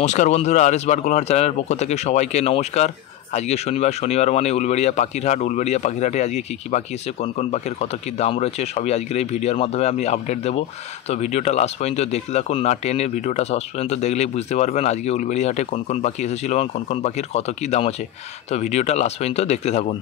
নমস্কার বন্ধুরা, আর এস বার্ডকোলহাট চ্যানেলের পক্ষ থেকে সবাইকে নমস্কার। আজকে শনিবার মানে উলবেড়িয়া পাখির হাট। উলবেড়িয়া পাখির হাটে আজকে কী পাখি এসেছে, কোন পাখির কত কী দাম রয়েছে সবই আজকের এই ভিডিওর মাধ্যমে আমি আপডেট দেবো। তো ভিডিওটা লাস্ট পর্যন্ত দেখতে থাকুন, না টেনে ভিডিওটা শেষ পর্যন্ত দেখলেই বুঝতে পারবেন আজকে উলবেড়িয়া হাটে কোন পাখি এসেছিলো এবং কোন পাখির কত কী দাম আছে। তো ভিডিওটা লাস্ট পর্যন্ত দেখতে থাকুন।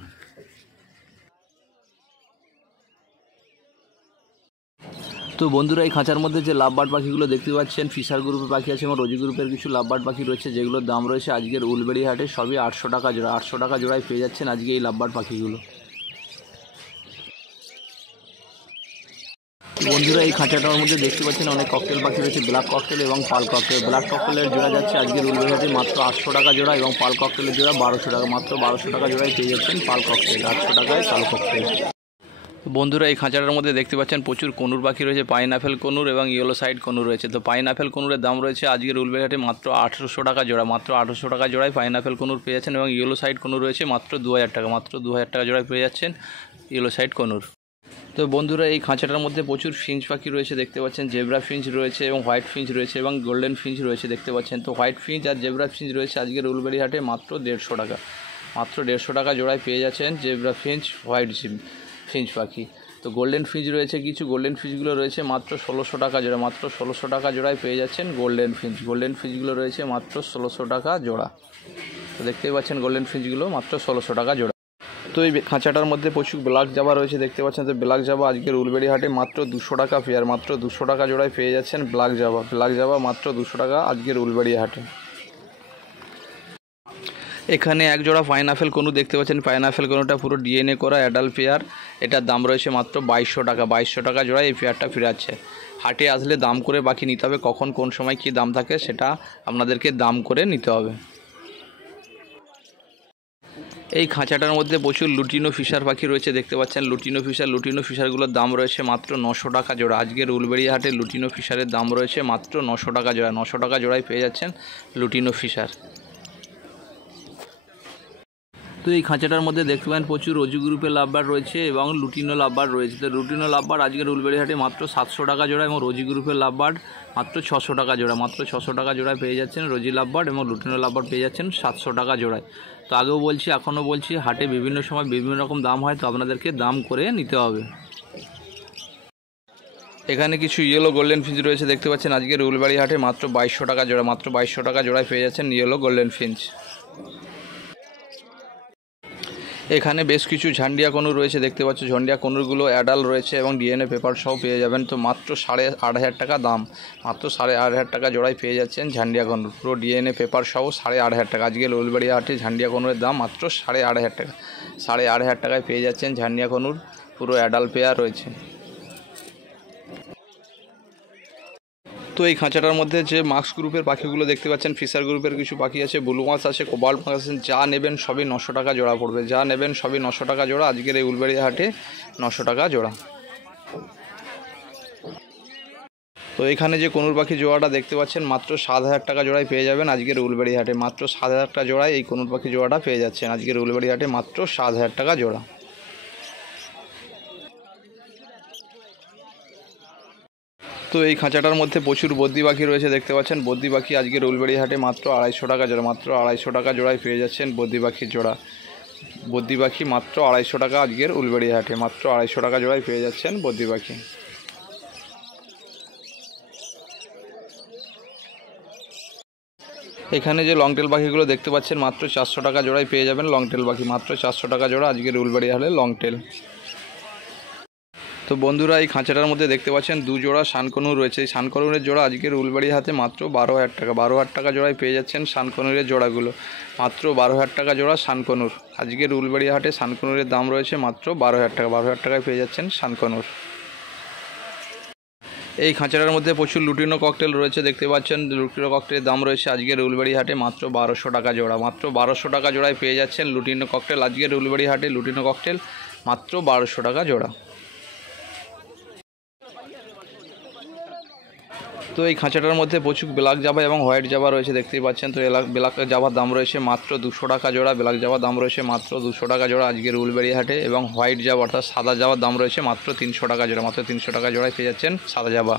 তো বন্ধুরা, এই খাঁচার মধ্যে যে লাভবার্ড পাখিগুলো দেখতে পাচ্ছেন, ফিশার গ্রুপের পাখি আছে এবং রোজি গ্রুপের কিছু লাভবার্ড পাখি রয়েছে, যেগুলোর দাম রয়েছে আজকের উলবেড়িয়া হাটে সবই 800 টাকা জোড়া। 800 টাকা জোড়ায় পেয়ে যাচ্ছেন আজকে এই লাভবার্ড পাখিগুলো। বন্ধুরা, এই খাঁচাটার মধ্যে দেখতে পাচ্ছেন অনেক ককটেল পাখি রয়েছে, ব্ল্যাক ককটেল এবং পাল ককটেল। ব্ল্যাক ককটেলের জোড়া যাচ্ছে আজকের উলবেড়িয়া হাটে মাত্র 800 টাকা জোড়া এবং পাল ককটেলের জোড়া 1200 টাকা। মাত্র 1200 টাকা জোড়ায় পেয়ে যাচ্ছেন পাল ককটেল, 800 টাকায় পাল ককটেল। বন্ধুরা, এই খাঁচাটার মধ্যে দেখতে পাচ্ছেন প্রচুর কনুর পাখি রয়েছে, পাইনঅ্যাপেল কনুর এবং ইয়েলো সাইড কনুর রয়েছে। তো পাইনঅ্যাপেল কনুরের দাম রয়েছে আজকের উলবেড়িয়া হাটে মাত্র 800 টাকা জোড়া। মাত্র 800 টাকা জোড়ায় পাইনঅ্যাপেল কনুর পেয়ে যাচ্ছেন এবং ইয়েলো সাইড কনুর রয়েছে মাত্র 2000 টাকা। মাত্র 2000 টাকা জোড়ায় পেয়ে যাচ্ছেন ইয়েলো সাইড কনুর। তো বন্ধুরা, এই খাঁচাটার মধ্যে প্রচুর ফিঞ্চ পাখি রয়েছে দেখতে পাচ্ছেন, জেব্রা ফিঞ্চ রয়েছে এবং হোয়াইট ফিঞ্চ রয়েছে এবং গোল্ডেন ফিঞ্চ রয়েছে দেখতে পাচ্ছেন। তো হোয়াইট ফিঞ্চ আর জেব্রা ফিঞ্চ রয়েছে আজকের উলবেড়িয়া হাটে মাত্র 150 টাকা। মাত্র 150 টাকা জোড়ায় পেয়ে যাচ্ছেন জেব্রা ফিঞ্চ, হোয়াইট ফিঞ্চ পাখি। তো গোল্ডেন ফিঞ্চ রয়েছে কিছু, গোল্ডেন ফিঞ্চগুলো রয়েছে মাত্র 1600 টাকা জোড়া। মাত্র 1600 টাকা জোড়ায় পেয়ে যাচ্ছেন গোল্ডেন ফিঞ্চ। গোল্ডেন ফিঞ্চগুলো রয়েছে মাত্র 1600 টাকা জোড়া। তো দেখতেই পাচ্ছেন গোল্ডেন ফিঞ্চগুলো মাত্র 1600 টাকা জোড়া। তো এই খাঁচাটার মধ্যে প্রচুর ব্ল্যাক জাভা রয়েছে দেখতে পাচ্ছেন। তো ব্ল্যাক জাভা আজকের উলবেড়িয়া হাটে মাত্র 200 টাকা পেয়ার। মাত্র 200 টাকা জোড়ায় পেয়ে যাচ্ছেন ব্ল্যাক জাভা মাত্র 200 টাকা আজকের উলবেড়িয়া হাটে। এখানে এক জোড়া পাইনঅ্যাপেল কনু দেখতে পাচ্ছেন। পাইনঅ্যাপেল কনুটা পুরো ডিএনএ করা অ্যাডাল্ট পেয়ার। এটার দাম রয়েছে মাত্র 2200 টাকা। 2200 টাকা জোড়ায় এই পেয়ারটা ফিরাচ্ছে। হাটে আসলে দাম করে বাকি নিতে হবে, কখন কোন সময় কী দাম থাকে সেটা আপনাদেরকে দাম করে নিতে হবে। এই খাঁচাটার মধ্যে প্রচুর লুটিনো ফিশার পাখি রয়েছে দেখতে পাচ্ছেন। লুটিনো ফিশারগুলোর দাম রয়েছে মাত্র 900 টাকা জোড়া। আজকের উলবেড়িয়া হাটে লুটিনো ফিশারের দাম রয়েছে মাত্র 900 টাকা জোড়া। 900 টাকা জোড়ায় পেয়ে যাচ্ছেন লুটিনো ফিশার। তো এই খাঁচাটার মধ্যে দেখতে পাবেন প্রচুর রোজি গ্রুপের লাভবার রয়েছে এবং লুটিনো লাভবার রয়েছে। তো লুটিনো লাভবার আজকের উলবেড়িয়া হাটে মাত্র 700 টাকা জোড়া এবং রোজি গ্রুপের লাভবার মাত্র 600 টাকা জোড়া। মাত্র 600 টাকা জোড়ায় পেয়ে যাচ্ছেন রোজি লাভবার এবং লুটিনো লাভবার পেয়ে যাচ্ছেন 700 টাকা জোড়ায়। তো আগেও বলছি, এখনও বলছি, হাটে বিভিন্ন সময় বিভিন্ন রকম দাম হয়, তো আপনাদেরকে দাম করে নিতে হবে। এখানে কিছু ইয়েলো গোল্ডেন ফিঞ্চ রয়েছে দেখতে পাচ্ছেন আজকের উলবেড়িয়া হাটে মাত্র 2200 টাকা জোড়া। মাত্র 2200 টাকা জোড়ায় পেয়ে যাচ্ছেন ইয়েলো গোল্ডেন ফিঞ্চ। এখানে বেশ কিছু ঝান্ডিয়া কনুর রয়েছে দেখতে পাচ্ছ। ঝান্ডিয়া কনুরগুলো অ্যাডাল্ট রয়েছে এবং ডিএনএ পেপার সহ পেয়ে যাবেন। তো মাত্র 8500 টাকা দাম। মাত্র 8500 টাকা জোড়ায় পেয়ে যাচ্ছেন ঝান্ডিয়া কনুর, পুরো ডিএনএ পেপার সহ 8500 টাকা। আজকের উলবেড়িয়া হাটে ঝান্ডিয়া কনুরের দাম মাত্র 8500 টাকা। 8500 টাকায় পেয়ে যাচ্ছেন ঝান্ডিয়া কনুর, পুরো অ্যাডাল্ট পেয়ার রয়েছে। তো এই খাঁচাটার মধ্যে যে মাস্ক গ্রুপের পাখিগুলো দেখতে পাচ্ছেন, ফিশার গ্রুপের কিছু পাখি আছে, ব্লু মাছ আছে, কোবাল্ট মাছ আছে, যা নেবেন সবই 900 টাকা জোড়া পড়বে। যা নেবেন সবই 900 টাকা জোড়া আজকের এই উলবেড়িয়া হাটে 900 টাকা জোড়া। তো এখানে যে কনুর পাখি জোড়াটা দেখতে পাচ্ছেন মাত্র 7000 টাকা জোড়ায় পেয়ে যাবেন আজকের উলবেড়িয়া হাটে। মাত্র 7000 টাকা জোড়ায় এই কনুর পাখি জোড়াটা পেয়ে যাচ্ছেন আজকের উলবেড়িয়া হাটে মাত্র 7000 টাকা জোড়া। তো এই খাঁচাটার মধ্যে প্রচুর বদ্রি পাখি রয়েছে দেখতে পাচ্ছেন। বদ্রি পাখি আজকের উলবেড়িয়া হাটে মাত্র 250 টাকা জোড়া। মাত্র 250 টাকা জোড়ায় পেয়ে যাচ্ছেন বদ্রি পাখির জোড়া। বদ্রি পাখি মাত্র 250 টাকা আজকের উলবেড়িয়া হাটে। মাত্র 250 টাকা জোড়ায় পেয়ে যাচ্ছেন বদ্রি পাখি। এখানে যে লংটেল পাখিগুলো দেখতে পাচ্ছেন মাত্র 400 টাকা জোড়ায় পেয়ে যাবেন লংটেল পাখি। মাত্র 400 টাকা জোড়া আজকের উলবেড়িয়া হাটে লংটেল। তো বন্ধুরা, এই খাঁচাটার মধ্যে দেখতে পাচ্ছেন 2 জোড়া শানকনুর রয়েছে। এই শানকনুরের জোড়া আজকের উলবেড়িয়া হাতে মাত্র 12000 টাকা। 12000 টাকা জোড়ায় পেয়ে যাচ্ছেন শানকনুরের জোড়াগুলো। মাত্র 12000 টাকা জোড়া শানকনুর। আজকের উলবেড়িয়া হাটে শানকনুরের দাম রয়েছে মাত্র 12000 টাকা। 12000 টাকায় পেয়ে যাচ্ছেন শানকনুর। এই খাঁচাটার মধ্যে প্রচুর লুটিনো ককটেল রয়েছে দেখতে পাচ্ছেন। লুটিনো ককটেলের দাম রয়েছে আজকের উলবেড়িয়া হাটে মাত্র 1200 টাকা জোড়া। মাত্র 1200 টাকা জোড়ায় পেয়ে যাচ্ছেন লুটিনো ককটেল আজকের উলবেড়িয়া হাটে। লুটিনো ককটেল মাত্র 1200 টাকা জোড়া। তো এই খাঁচাটার মধ্যে প্রচুর ব্ল্যাক জাভা এবং হোয়াইট জাভা রয়েছে দেখতেই পাচ্ছেন। তো ব্ল্যাক জাভার দাম রয়েছে মাত্র 200 টাকা জোড়া। ব্ল্যাক জাভার দাম রয়েছে মাত্র 200 টাকা জোড়া আজকের উলবেড়িয়া হাটে এবং হোয়াইট জাভা অর্থাৎ সাদা জাভার দাম রয়েছে মাত্র 300 টাকা জোড়া। মাত্র 300 টাকা জোড়ায় পেয়ে যাচ্ছেন সাদা জাভা।